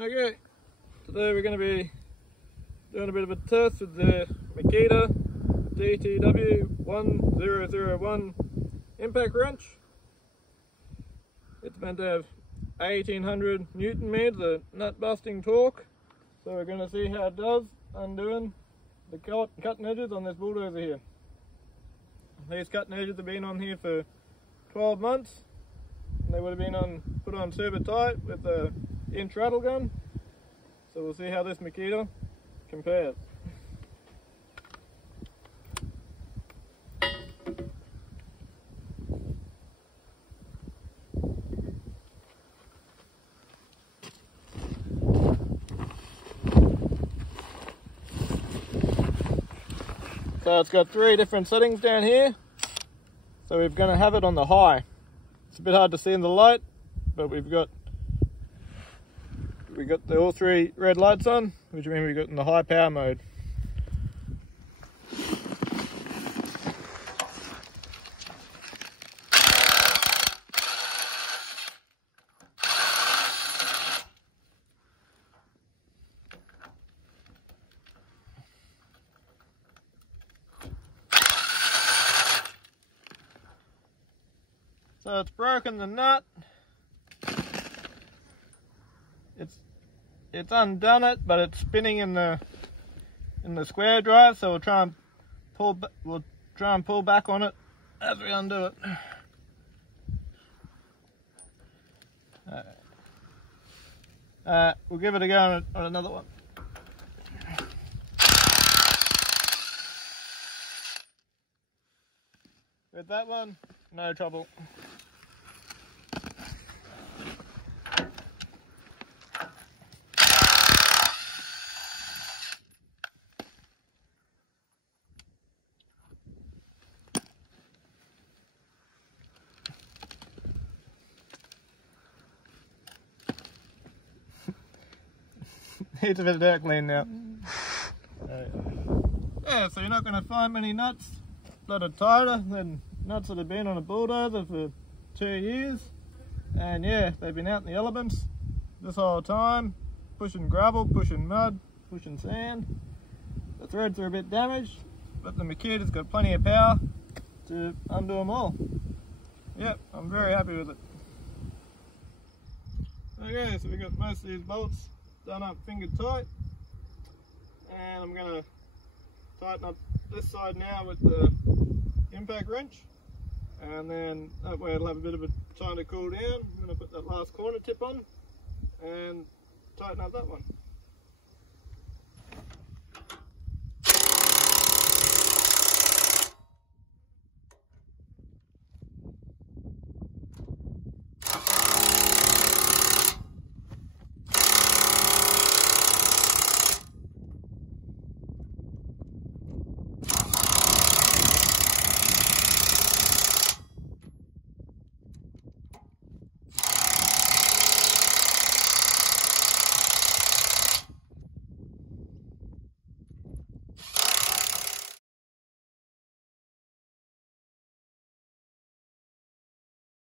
Okay, today we're going to be doing a bit of a test with the Makita DTW1001 impact wrench. It's meant to have 1800 Newton meters of nut busting torque, so we're going to see how it does undoing the cutting edges on this bulldozer here. These cutting edges have been on here for 12 months, and they would have been put on super tight with the inch rattle gun. So we'll see how this Makita compares. So it's got 3 different settings down here. So we're going to have it on the high. It's a bit hard to see in the light, but we've got all 3 red lights on, which means we've got in the high power mode. So it's broken the nut. It's undone it, but it's spinning in the square drive. So we'll try and pull back on it as we undo it. We'll give it a go on another one. With that one, no trouble. Needs a bit of dirt clean now. Yeah, so you're not going to find many nuts that are tighter than nuts that have been on a bulldozer for 2 years. And yeah, they've been out in the elements this whole time, pushing gravel, pushing mud, pushing sand. The threads are a bit damaged, but the Makita's got plenty of power to undo them all. Yep, I'm very happy with it. Okay, so we've got most of these bolts done up finger tight, and I'm going to tighten up this side now with the impact wrench, and then that way it'll have a bit of a time to cool down. I'm going to put that last corner tip on and tighten up that one.